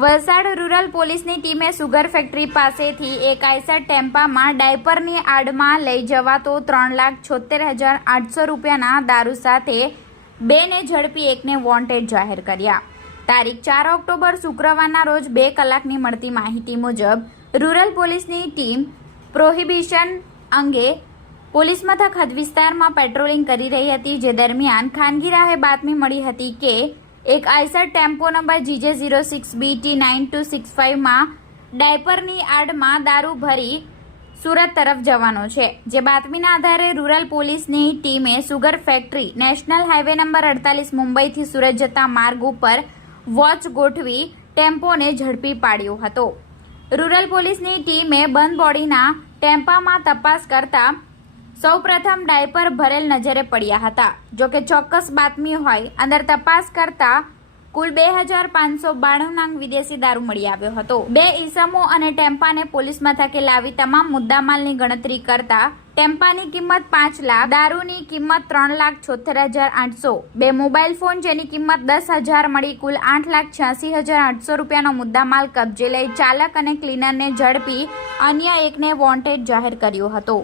Valsad rural પોલીસની ટીમે sugar factory પાસેથી એક આઈસર ટેમ્પામાં ડાયપરની આડમાં લઈ જવાતો 3,76,800 રૂપિયાના દારૂ સાથે બેને ઝડપી એકને વોન્ટેડ જાહેર કર્યા। તારીખ 4 ઓક્ટોબર શુક્રવારના રોજ 2 કલાકની મળતી માહિતી મુજબ રૂરલ પોલીસની ટીમ પ્રોહિબિશન અંગે પોલીસ મથક હદ વિસ્તારમાં પેટ્રોલિંગ કરી રહી હતી, જે દરમિયાન ખાનગી રાહે બાતમી મળી હતી કે એક આઈસર ટેમ્પો નંબર GJ06BT9265 માં ડાયપરની આડમાં દારૂ ભરી સુરત તરફ જવાનો છે। જે બાતમીના આધારે રૂરલ પોલીસની ટીમે sugar factory national highway number 48 મુંબઈથી સુરત જતા માર્ગ ઉપર વોચ ગોઠવી ટેમ્પોને ઝડપી પાડ્યો હતો। રૂરલ પોલીસની ટીમે બંધ બોડીના ટેમ્પામાં તપાસ કરતા સૌપ્રથમ ડાયપર ભરેલ નજરે પડ્યા હતા। જો કે ચોક્કસ બાતમી હોય અંદર તપાસ કરતા કુલ 2,592 નંગ વિદેશી દારૂ મળી આવ્યો હતો। 2 ઈસમો અને ટેમ્પાને પોલીસ મથકે લાવી તમામ મુદ્દામાલની ગણતરી કરતા ટેમ્પાની કિંમત 5 લાખ, દારૂની કિંમત 3,76,800, 2 મોબાઈલ ફોન જેની કિંમત 10,000 મળી કુલ 8,86,800 રૂપિયાનો મુદ્દામાલ કબજે લઈ ચાલક અને ક્લીનરને ઝડપી અન્ય એકને વોન્ટેડ જાહેર કર્યો હતો।